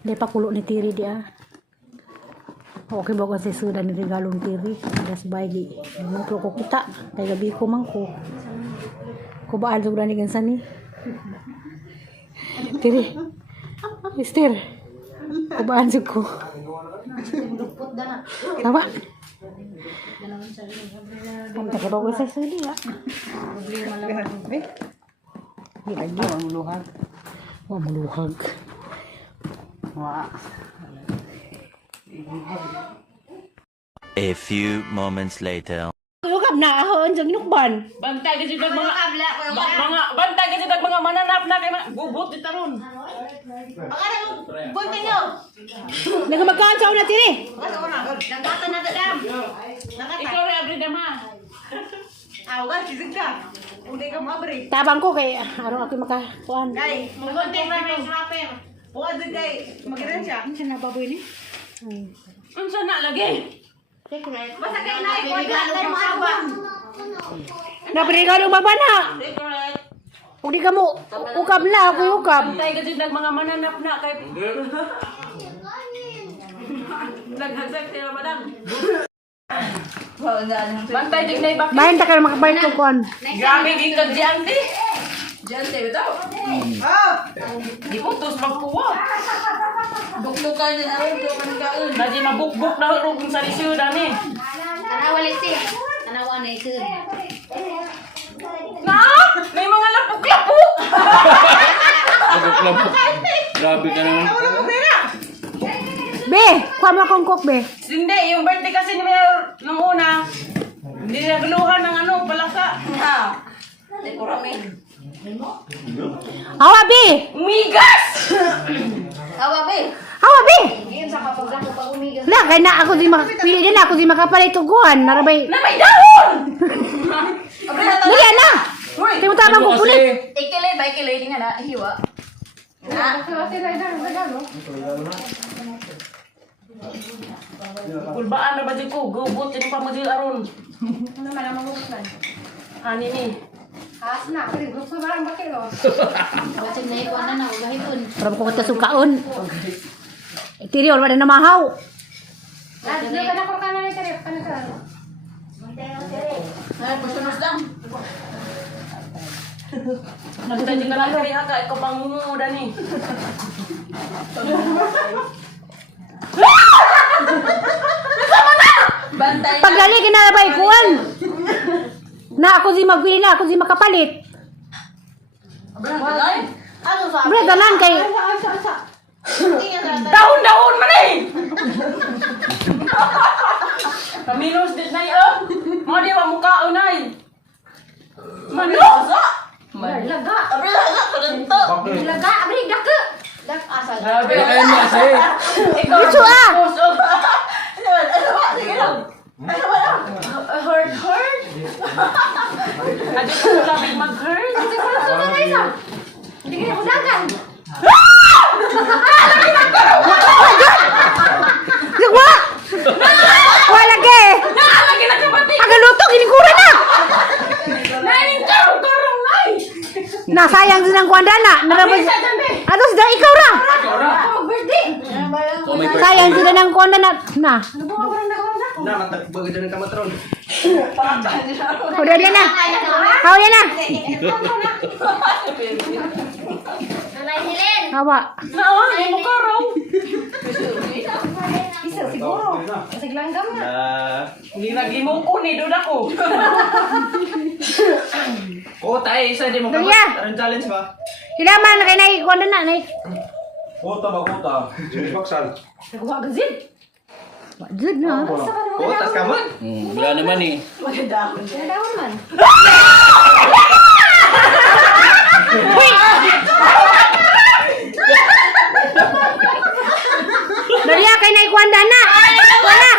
Hindi pa kulo ni Tiri dia. Okay ba ko sa sudan ni regalong Tiri? Das bagi. Mungko ko kita. Kay gabi ko man ko. Ko ba sudan ni gansan ni? Tiri. Mister. Ko ba ko? Sawa. Punta ka ba sa sudi ya? Di lagi muluhag. Wah muluhag. Wah. A few moments later. Kuyukab na ahon sa ginukban. Bantay kasi dag mga bantay kasi dag mga mananap na kay gubot di taron. Bunti nyo! Nagamagkansaw na Tiri. Nagkata na dam! Ikaw rin abri dama. Aw ka, sisig ka! Uli ka mabri! Tabang ko kay araw ako makakuan. Kay, magunti na may rapper! Buwan din kay, magiran siya! Ano siya nababoy ni? Unsa na lagi? Basta kay naik, wala tayo maaba! Nabrigado mabana. Ug di ka mo ukab na ako ukab. Bantay kasi dag mga mananap na kay naghagsak tayo madam. Bantay dig nay bakit? Bahin ta ka makabalik ko kuan. Grabe gikag diyan di. Diyan tayo daw. Di ko tos magkuwa. Buklukan din aron do mangaon. Lagi mabukbuk na ro kung sa lisyo dani. Tanawalit si! Tanawa na ito! Na! May mga lapok-lapok. Lapok-lapok. Grabe ka naman. Be, kuha mo akong coke be. Hindi, yung birthday kasi ni Mayor nung una, hindi nagluhan ng ano, palaka. Ha? Hindi ko rami. Hawa be. Umigas! Awa be! Hawa be. Iyon sa kapag ko pag umigas. Na kay na ako di makapili din ako di makapalit og kuan. Narabay. Na may dahon! Dili na. Timo tabang ko pulit. Ikilay ba? Ikilay din nga na. Hiwa. Kulbaan na ba di ko? Gubot, hindi pa mo di aron. Ano man ang magugustuhan? Hani ni. Haas na. Pero gusto barang bakil o. Bacin na ikuan na na. Ugahipon. Para ko ta sukaon. Tiri wala na mahaw. Ano ka na ko kanan ni Terep? Ano ka? Ay, pasunod lang. Nagtadi ka lang kaya ka, ikaw pang mumuda ni. Bantay na. Pagdali kinarabay kuan. Na ako di magpili na ako di makapalit. Walay. Ano sa? Bre dalan kay Dahon-dahon man eh! Kaminos din na yun. Mga di ba mukha unay? Manos? Laga. Abri na kadento. Laga. Abri dake. Dak asal. Grabe. Kaya mo kasi. Ikaw. Bicho, ah! Ano ba? Sige lang. Ano ba lang? Hurt? Adi ko sabi mag-hurt? Kasi ko lang suka guys ah. Hindi ka na kudagan. Wa! Wala ge. Lagi na kapatid. Agaluto ginikura na. Nainin karong-karong nay. Nasayang din ang kuanda na. Narabay. Atos da ikaw ra. Oh, birthday. Oh my God. Sayang sila ng kuanda na. Na. Na, matagbaga dyan ng kamatron. Udah dia na. Hawa yan na. Nanay Helen. Hawa. Nawa, ay mo karong. Isa siguro. Kasi langgam na. Hindi naglimong ko ni Duda ko. Oo, tayo. Isa din mo Dali ya. Anong challenge ba? Hilaman na kay na kuanda na. Kota ba, kota? Baksan. Nagawa gazin. Wajud na. Kota, kaman? Wala naman eh. Maganda. Daon man. Dali kay na kuanda na. Wala.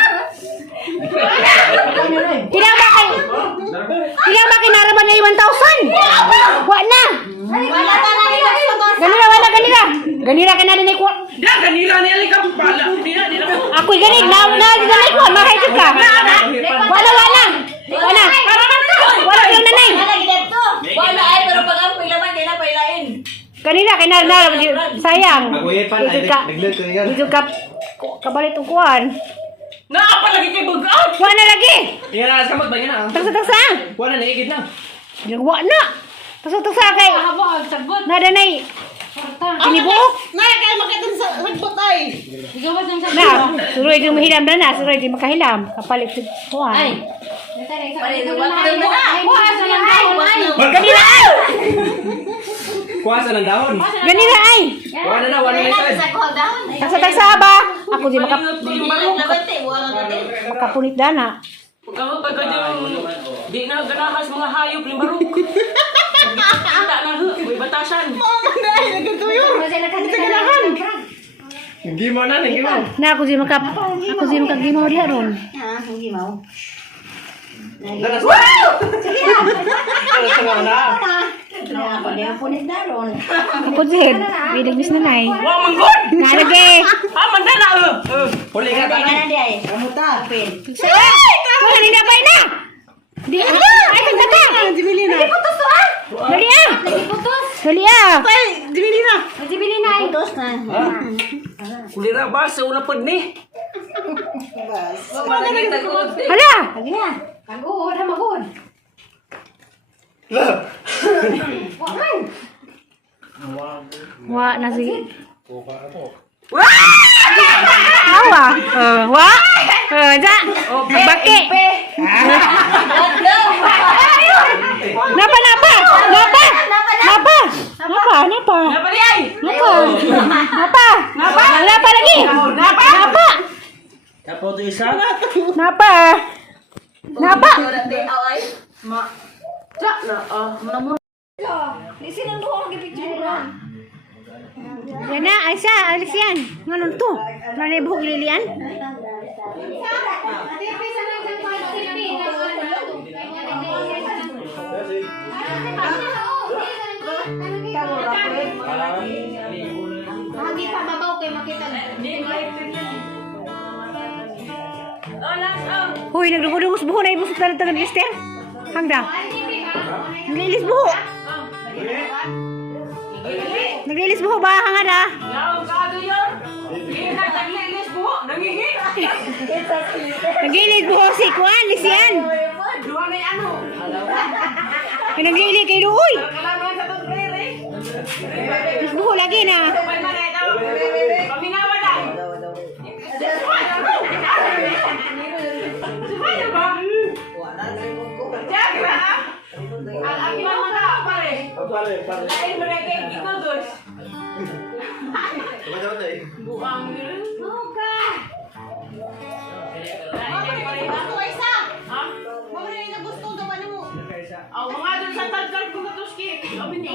Tidak ba kinaraban na 1,000? Wa na. Wala ka na nila. Ganira ka na din ko. Ya, ganira ni Ali ka pala. Hindi na. Ako ganit na ganit ko makaitik ka. Wala. Wala lang nanay. Wala gidto. Wala ay pero pag ang pila man kailan pailain. Kanina, kay Nara, sayang. Maguyipan, ay, naglit ko yan. Dito ka, kabalit ang kuwan. Naapa lagi kay bugat. Kuha na lagi. Yan na, kamot ba yan na? Taksa. Kuha na, naigid na. Nagwa na. Taksa kay. Habang sagot. Nada na eh. Kinibuok. Nay kay makita sa hagbot ay. Igawas ng sagot. Na, suroy yung mahilam na na. Suroy yung makahilam. Kapalit sa kuwan. Ay. Pare, duwat na na. bukas na lang daw. Ganila ay. Kuha sa ng dahon. Ganila ay. Kuha na na, one minute side. Taksa ba? Ako di Marok. makapunit dana. Kamu pagkajang di na ganahas mga hayop limbarok. Kita na may batasan. Hindi mo na, hindi mo. Na ako di makagimaw diha ron. Danas. Ano sa mga na? Ako din. Bilang bis na nay. Wa manggod. Nalagi. Ah mandala Huli ka tayo. Wala ni na bay na. Di ay kan kata. Dibili na. Putus to ah. Dali ah. Putus. Dali ah. Dibili na. Dibili na. Putus na. Kulira ba sa una pod ni? Hala. Lagi na. Kagod, ha magod. Wa na si. Awa. Wa. Ja. Baki. Napa. Napali ay. Napa lagi. Napa. Tapos to isa. Napa. Ma. Sa na Lisi nang doon ang picture mo. Yan na, Aisha, alis yan. Ngayon to. Manay buhok lilian. Lagi pa babaw kay makita. Hoy, nagdugos buho na ibusot na taga Esther. Hangda. Naglilis buho. Naglilis buho ba hangada? Laom ka adoyor. Ina taglilis buho nangihit. Naglilis buho si Kuan, lisian. Duwa na ano. Naglilis kay Duoy. Kalaman sa pagre. Lis buho lagi na. May mali daw. Paminawa na. Sumaya ba? Jagra. Ang akin ang mga pare. Lain mereka ikut dos. Buang dulu. Ang mga doon sa tagkal ko na to skip. Sabi niyo.